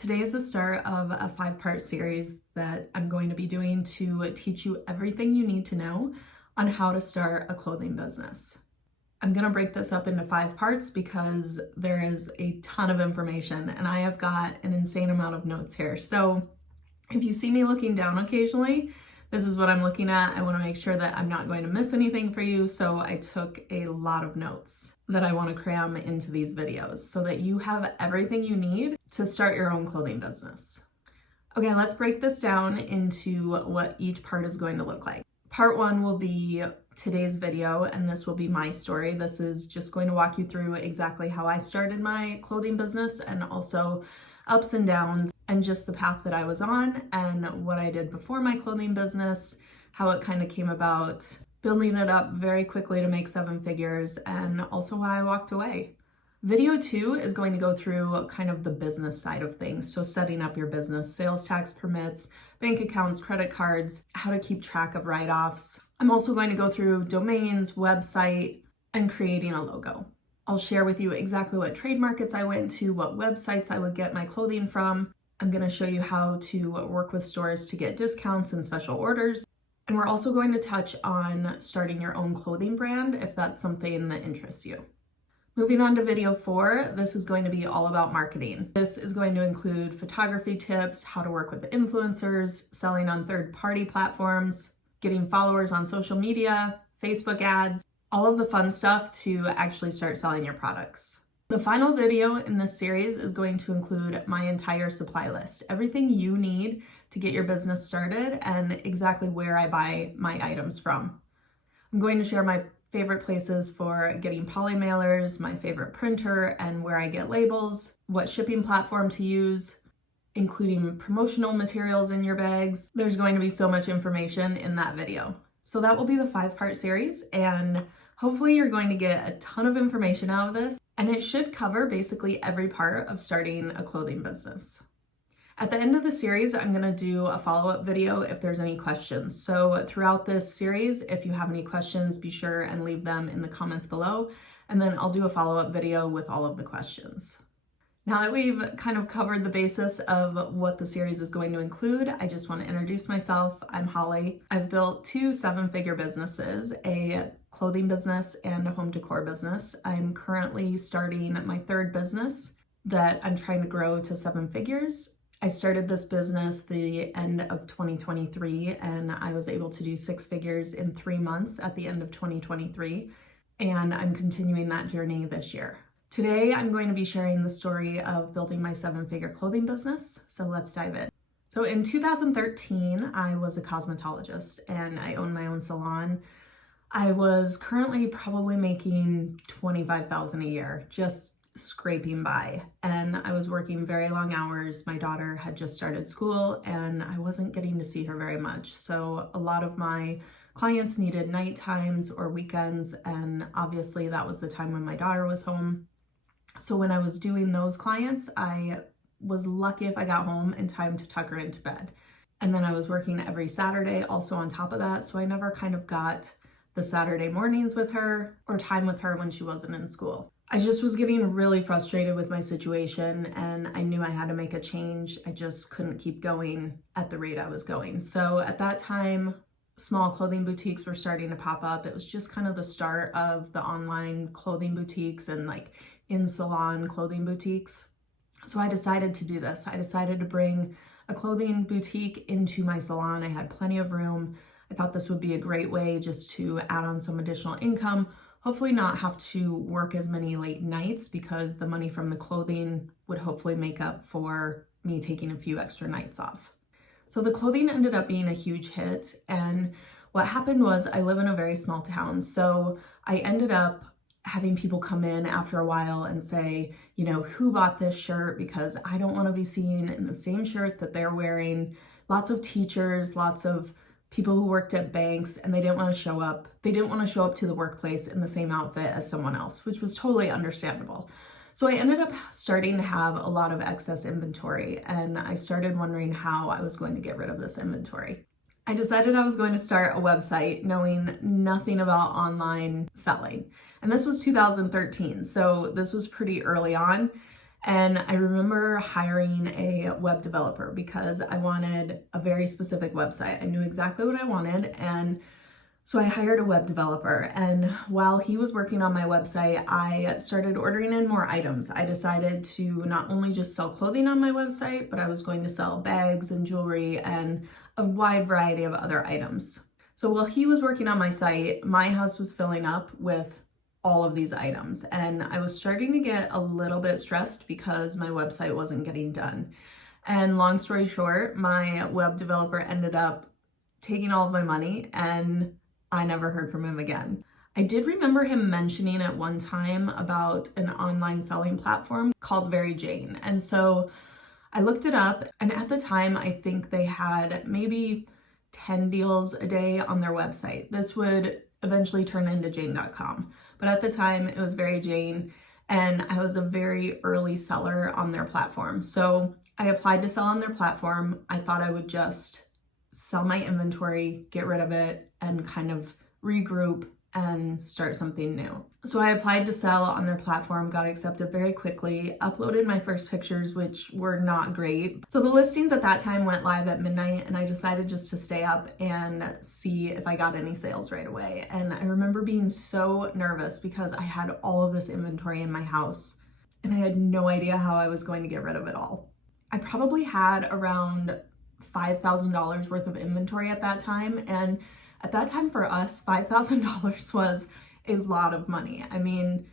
Today is the start of a 5-part series that I'm going to be doing to teach you everything you need to know on how to start a clothing business. I'm going to break this up into 5 parts because there is a ton of information and I have got an insane amount of notes here. So if you see me looking down occasionally, this is what I'm looking at. I want to make sure that I'm not going to miss anything for you. So I took a lot of notes that I want to cram into these videos so that you have everything you need to start your own clothing business. Okay, let's break this down into what each part is going to look like. Part 1 will be today's video, and this will be my story. This is just going to walk you through exactly how I started my clothing business and also ups and downs and just the path that I was on and what I did before my clothing business, how it kind of came about, building it up very quickly to make 7 figures, and also why I walked away. Video 2 is going to go through kind of the business side of things. So setting up your business, sales tax permits, bank accounts, credit cards, how to keep track of write-offs. I'm also going to go through domains, website, and creating a logo. I'll share with you exactly what trade markets I went to, what websites I would get my clothing from. I'm going to show you how to work with stores to get discounts and special orders. And we're also going to touch on starting your own clothing brand if that's something that interests you. Moving on to video 4, this is going to be all about marketing. This is going to include photography tips, how to work with the influencers, selling on third-party platforms, getting followers on social media, Facebook ads, all of the fun stuff to actually start selling your products. The final video in this series is going to include my entire supply list, everything you need to get your business started and exactly where I buy my items from. I'm going to share my favorite places for getting poly mailers, my favorite printer, and where I get labels, what shipping platform to use, including promotional materials in your bags. There's going to be so much information in that video. So that will be the 5-part series, and hopefully you're going to get a ton of information out of this, and it should cover basically every part of starting a clothing business. At the end of the series, I'm going to do a follow-up video if there's any questions. So throughout this series, if you have any questions, be sure and leave them in the comments below, and then I'll do a follow-up video with all of the questions. Now that we've kind of covered the basis of what the series is going to include, I just want to introduce myself. I'm Holly. I've built 2 7-figure businesses, a clothing business and a home decor business. I'm currently starting my 3rd business that I'm trying to grow to 7 figures. I started this business the end of 2023 and I was able to do 6 figures in 3 months at the end of 2023, and I'm continuing that journey this year. Today, I'm going to be sharing the story of building my 7-figure clothing business, so let's dive in. So in 2013, I was a cosmetologist and I owned my own salon. I was currently probably making $25,000 a year, just scraping by, and I was working very long hours. My daughter had just started school and I wasn't getting to see her very much. So a lot of my clients needed night times or weekends, and obviously that was the time when my daughter was home. So when I was doing those clients, I was lucky if I got home in time to tuck her into bed. And then I was working every Saturday also on top of that, so I never kind of got the Saturday mornings with her or time with her when she wasn't in school. I just was getting really frustrated with my situation and I knew I had to make a change. I just couldn't keep going at the rate I was going. So at that time, small clothing boutiques were starting to pop up. It was just kind of the start of the online clothing boutiques and like in-salon clothing boutiques. So I decided to do this. I decided to bring a clothing boutique into my salon. I had plenty of room. I thought this would be a great way just to add on some additional income. Hopefully not have to work as many late nights because the money from the clothing would hopefully make up for me taking a few extra nights off. So the clothing ended up being a huge hit, and what happened was I live in a very small town, so I ended up having people come in after a while and say, you know, who bought this shirt, because I don't want to be seen in the same shirt that they're wearing. Lots of teachers, lots of people who worked at banks, and they didn't want to show up. They didn't want to show up to the workplace in the same outfit as someone else, which was totally understandable. So I ended up starting to have a lot of excess inventory, and I started wondering how I was going to get rid of this inventory. I decided I was going to start a website knowing nothing about online selling. And this was 2013, so this was pretty early on. And I remember hiring a web developer because I wanted a very specific website. I knew exactly what I wanted. And so I hired a web developer, and while he was working on my website, I started ordering in more items. I decided to not only just sell clothing on my website, but I was going to sell bags and jewelry and a wide variety of other items. So while he was working on my site, my house was filling up with all of these items, and I was starting to get a little bit stressed because my website wasn't getting done. And long story short, my web developer ended up taking all of my money, and I never heard from him again. I did remember him mentioning at one time about an online selling platform called Very Jane. And so I looked it up, and at the time, I think they had maybe 10 deals a day on their website. This would eventually turn into Jane.com. But at the time, it was Very Jane, and I was a very early seller on their platform. So I applied to sell on their platform. I thought I would just sell my inventory, get rid of it, and kind of regroup and start something new. So I applied to sell on their platform, got accepted very quickly, uploaded my first pictures, which were not great. So the listings at that time went live at midnight, and I decided just to stay up and see if I got any sales right away. And I remember being so nervous because I had all of this inventory in my house, and I had no idea how I was going to get rid of it all. I probably had around $5,000 worth of inventory at that time. And at that time for us, $5,000 was a lot of money. I mean,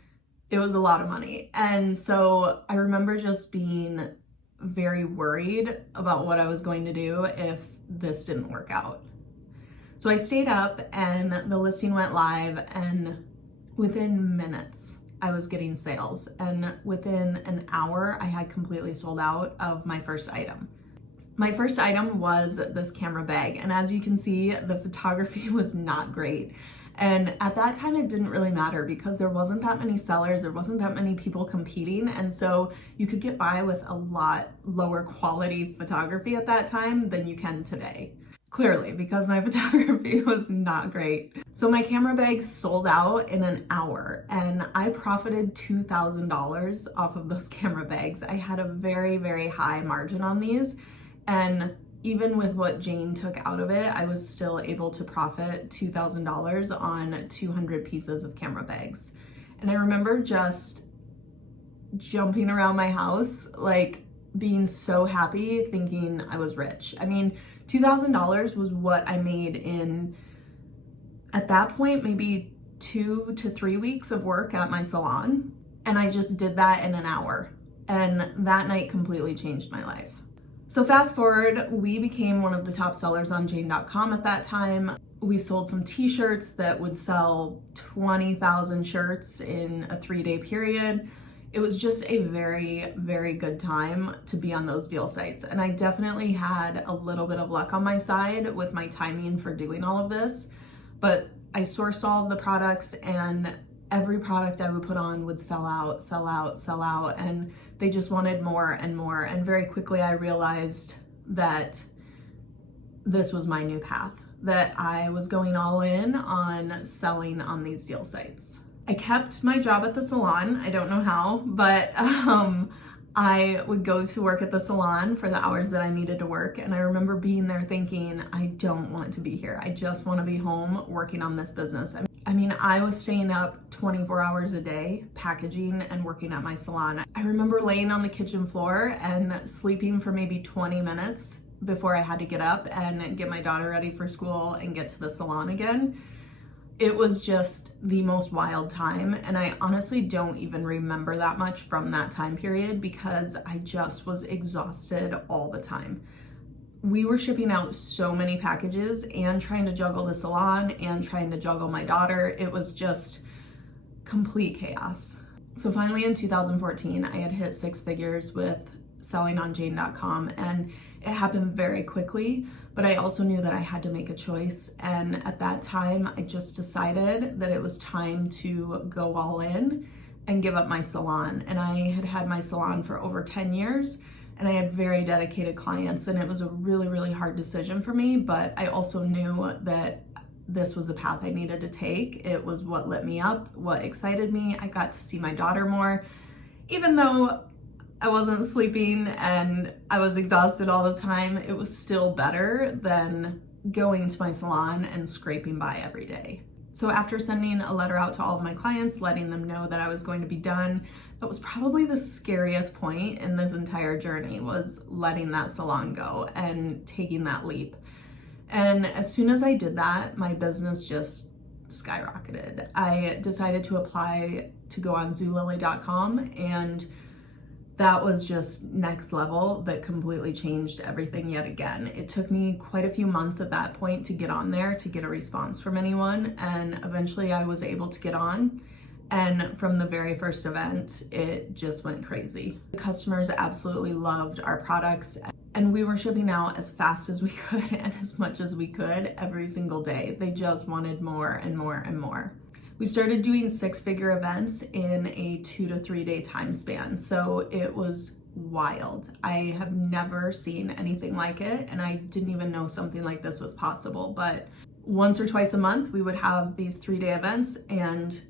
it was a lot of money. And so I remember just being very worried about what I was going to do if this didn't work out. So I stayed up, and the listing went live, and within minutes, I was getting sales. And within an hour, I had completely sold out of my first item. My first item was this camera bag, and as you can see, the photography was not great. And at that time, it didn't really matter because there wasn't that many sellers, there wasn't that many people competing, and so you could get by with a lot lower quality photography at that time than you can today. Clearly, because my photography was not great. So my camera bag sold out in an hour, and I profited $2,000 off of those camera bags. I had a very, very high margin on these. And even with what Jane took out of it, I was still able to profit $2,000 on 200 pieces of camera bags. And I remember just jumping around my house, like being so happy, thinking I was rich. I mean, $2,000 was what I made in, at that point, maybe 2 to 3 weeks of work at my salon. And I just did that in an hour. And that night completely changed my life. So fast forward, we became one of the top sellers on Jane.com at that time. We sold some t-shirts that would sell 20,000 shirts in a 3-day period. It was just a very, very good time to be on those deal sites. And I definitely had a little bit of luck on my side with my timing for doing all of this. But I sourced all of the products, and every product I would put on would sell out, sell out, sell out. And they just wanted more and more. And very quickly I realized that this was my new path, that I was going all in on selling on these deal sites. I kept my job at the salon. I don't know how, but I would go to work at the salon for the hours that I needed to work. And I remember being there thinking, I don't want to be here. I just want to be home working on this business. I mean, I was staying up 24 hours a day, packaging and working at my salon. I remember laying on the kitchen floor and sleeping for maybe 20 minutes before I had to get up and get my daughter ready for school and get to the salon again. It was just the most wild time, and I honestly don't even remember that much from that time period because I just was exhausted all the time. We were shipping out so many packages and trying to juggle the salon and trying to juggle my daughter. It was just complete chaos. So finally in 2014, I had hit 6 figures with selling on Jane.com, and it happened very quickly, but I also knew that I had to make a choice. And at that time, I just decided that it was time to go all in and give up my salon. And I had had my salon for over 10 years, and I had very dedicated clients, and it was a really, really hard decision for me, but I also knew that this was the path I needed to take. It was what lit me up, what excited me. I got to see my daughter more, even though I wasn't sleeping and I was exhausted all the time, it was still better than going to my salon and scraping by every day. So after sending a letter out to all of my clients, letting them know that I was going to be done, that was probably the scariest point in this entire journey, was letting that salon go and taking that leap. And as soon as I did that, my business just skyrocketed. I decided to apply to go on Zulily.com, and that was just next level. That completely changed everything yet again. It took me quite a few months at that point to get on there, to get a response from anyone, and eventually I was able to get on. And from the very first event, it just went crazy. The customers absolutely loved our products, and we were shipping out as fast as we could and as much as we could every single day. They just wanted more and more and more. We started doing 6-figure events in a 2 to 3 day time span. So it was wild. I have never seen anything like it, and I didn't even know something like this was possible. But once or twice a month, we would have these 3-day events, and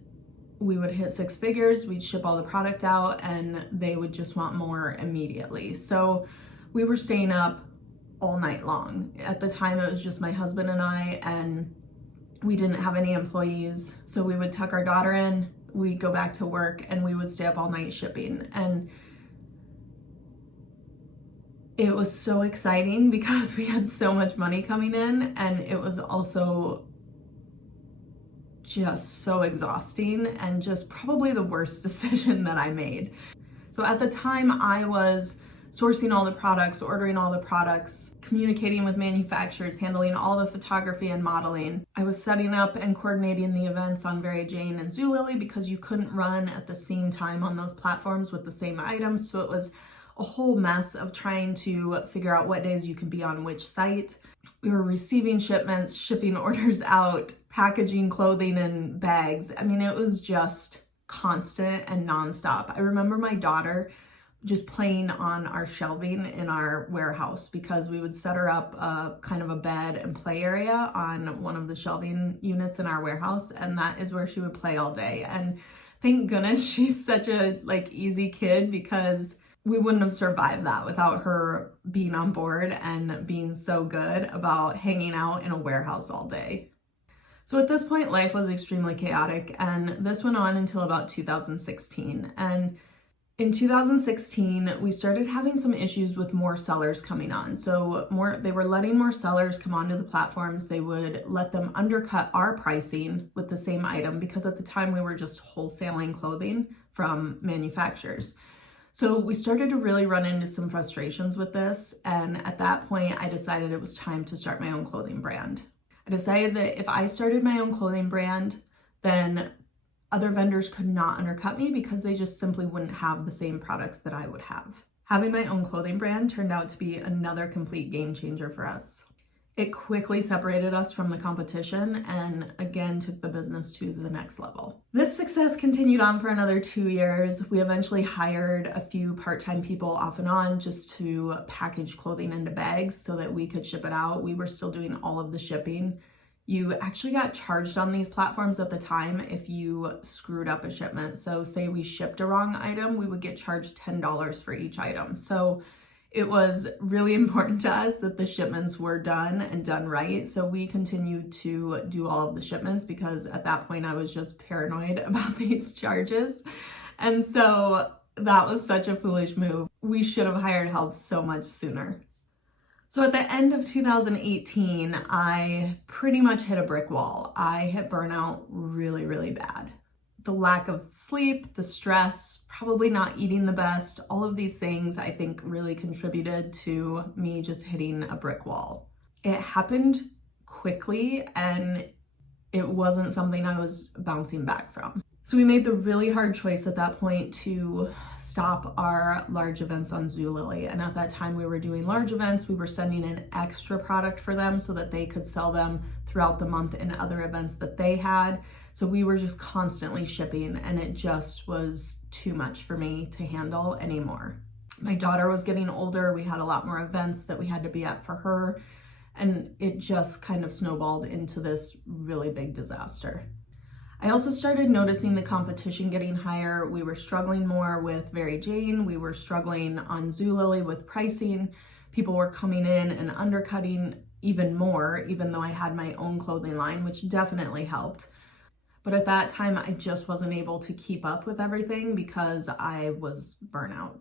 we would hit 6 figures. We'd ship all the product out, and they would just want more immediately. So we were staying up all night long. At the time, it was just my husband and I, and we didn't have any employees. So we would tuck our daughter in, we'd go back to work, and we would stay up all night shipping. And it was so exciting because we had so much money coming in, and it was also just so exhausting and just probably the worst decision that I made. So at the time, I was sourcing all the products, ordering all the products, communicating with manufacturers, handling all the photography and modeling. I was setting up and coordinating the events on Very Jane and Zulily because you couldn't run at the same time on those platforms with the same items. So it was a whole mess of trying to figure out what days you could be on which site. We were receiving shipments, shipping orders out, packaging clothing in bags. I mean, it was just constant and nonstop. I remember my daughter just playing on our shelving in our warehouse because we would set her up kind of a bed and play area on one of the shelving units in our warehouse, and that is where she would play all day. And thank goodness she's such a easy kid, because we wouldn't have survived that without her being on board and being so good about hanging out in a warehouse all day. So at this point, life was extremely chaotic, and this went on until about 2016. And in 2016, we started having some issues with more sellers coming on. So they were letting more sellers come onto the platforms. They would let them undercut our pricing with the same item, because at the time we were just wholesaling clothing from manufacturers. So we started to really run into some frustrations with this. And at that point, I decided it was time to start my own clothing brand. I decided that if I started my own clothing brand, then other vendors could not undercut me because they just simply wouldn't have the same products that I would have. Having my own clothing brand turned out to be another complete game changer for us. It quickly separated us from the competition and again took the business to the next level. This success continued on for another 2 years. We eventually hired a few part-time people off and on just to package clothing into bags so that we could ship it out. We were still doing all of the shipping. You actually got charged on these platforms at the time if you screwed up a shipment. So say we shipped a wrong item, we would get charged $10 for each item. So it was really important to us that the shipments were done and done right. So we continued to do all of the shipments because at that point I was just paranoid about these charges. And so that was such a foolish move. We should have hired help so much sooner. So at the end of 2018, I pretty much hit a brick wall. I hit burnout really, really bad. The lack of sleep, the stress, probably not eating the best, all of these things I think really contributed to me just hitting a brick wall. It happened quickly and it wasn't something I was bouncing back from. So we made the really hard choice at that point to stop our large events on Zulily. And at that time we were doing large events. We were sending in extra product for them so that they could sell them throughout the month in other events that they had. So we were just constantly shipping and it just was too much for me to handle anymore. My daughter was getting older. We had a lot more events that we had to be at for her. And it just kind of snowballed into this really big disaster. I also started noticing the competition getting higher. We were struggling more with Very Jane. We were struggling on Zulily with pricing. People were coming in and undercutting even more, even though I had my own clothing line, which definitely helped. But at that time, I just wasn't able to keep up with everything because I was burnout.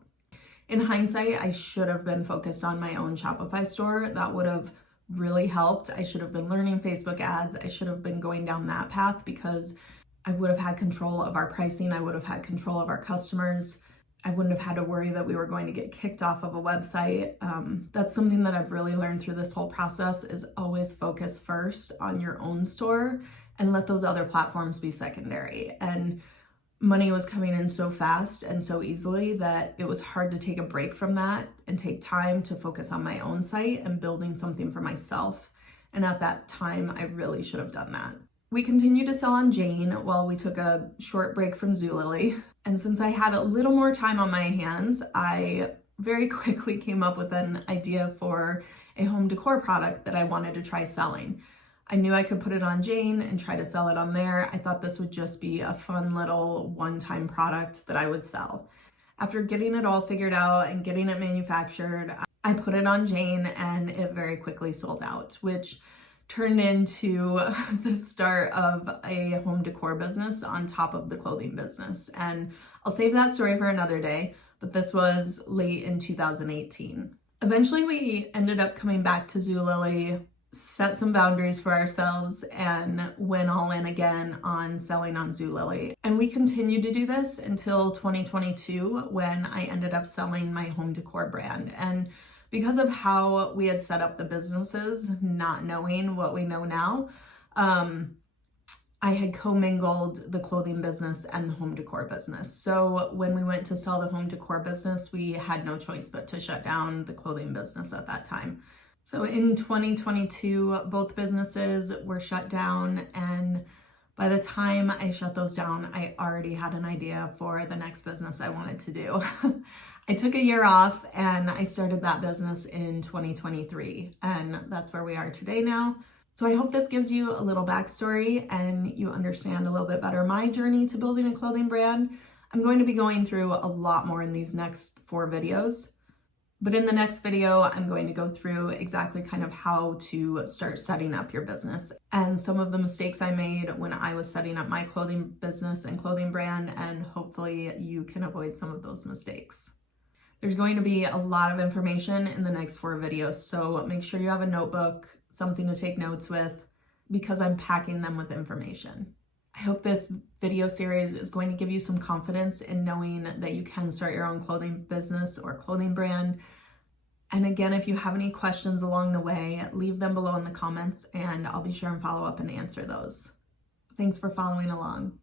In hindsight, I should have been focused on my own Shopify store. That would have really helped. I should have been learning Facebook ads. I should have been going down that path because I would have had control of our pricing. I would have had control of our customers. I wouldn't have had to worry that we were going to get kicked off of a website. That's something that I've really learned through this whole process is always focus first on your own store and let those other platforms be secondary. And money was coming in so fast and so easily that it was hard to take a break from that and take time to focus on my own site and building something for myself. And at that time, I really should have done that. We continued to sell on Jane while we took a short break from Zulily. And since I had a little more time on my hands, I very quickly came up with an idea for a home decor product that I wanted to try selling. I knew I could put it on Jane and try to sell it on there. I thought this would just be a fun little one-time product that I would sell. After getting it all figured out and getting it manufactured, I put it on Jane and it very quickly sold out, which turned into the start of a home decor business on top of the clothing business. And I'll save that story for another day, but this was late in 2018. Eventually, we ended up coming back to Zulily, set some boundaries for ourselves, and went all in again on selling on Zulily. And we continued to do this until 2022 when I ended up selling my home decor brand. And because of how we had set up the businesses, not knowing what we know now, I had commingled the clothing business and the home decor business. So when we went to sell the home decor business, we had no choice but to shut down the clothing business at that time. So in 2022, both businesses were shut down, and by the time I shut those down, I already had an idea for the next business I wanted to do. I took a year off and I started that business in 2023, and that's where we are today now. So I hope this gives you a little backstory and you understand a little bit better my journey to building a clothing brand. I'm going to be going through a lot more in these next 4 videos. But in the next video, I'm going to go through exactly kind of how to start setting up your business and some of the mistakes I made when I was setting up my clothing business and clothing brand, and hopefully you can avoid some of those mistakes. There's going to be a lot of information in the next 4 videos, so make sure you have a notebook, something to take notes with, because I'm packing them with information. I hope this video series is going to give you some confidence in knowing that you can start your own clothing business or clothing brand. And again, if you have any questions along the way, leave them below in the comments and I'll be sure and follow up and answer those. Thanks for following along.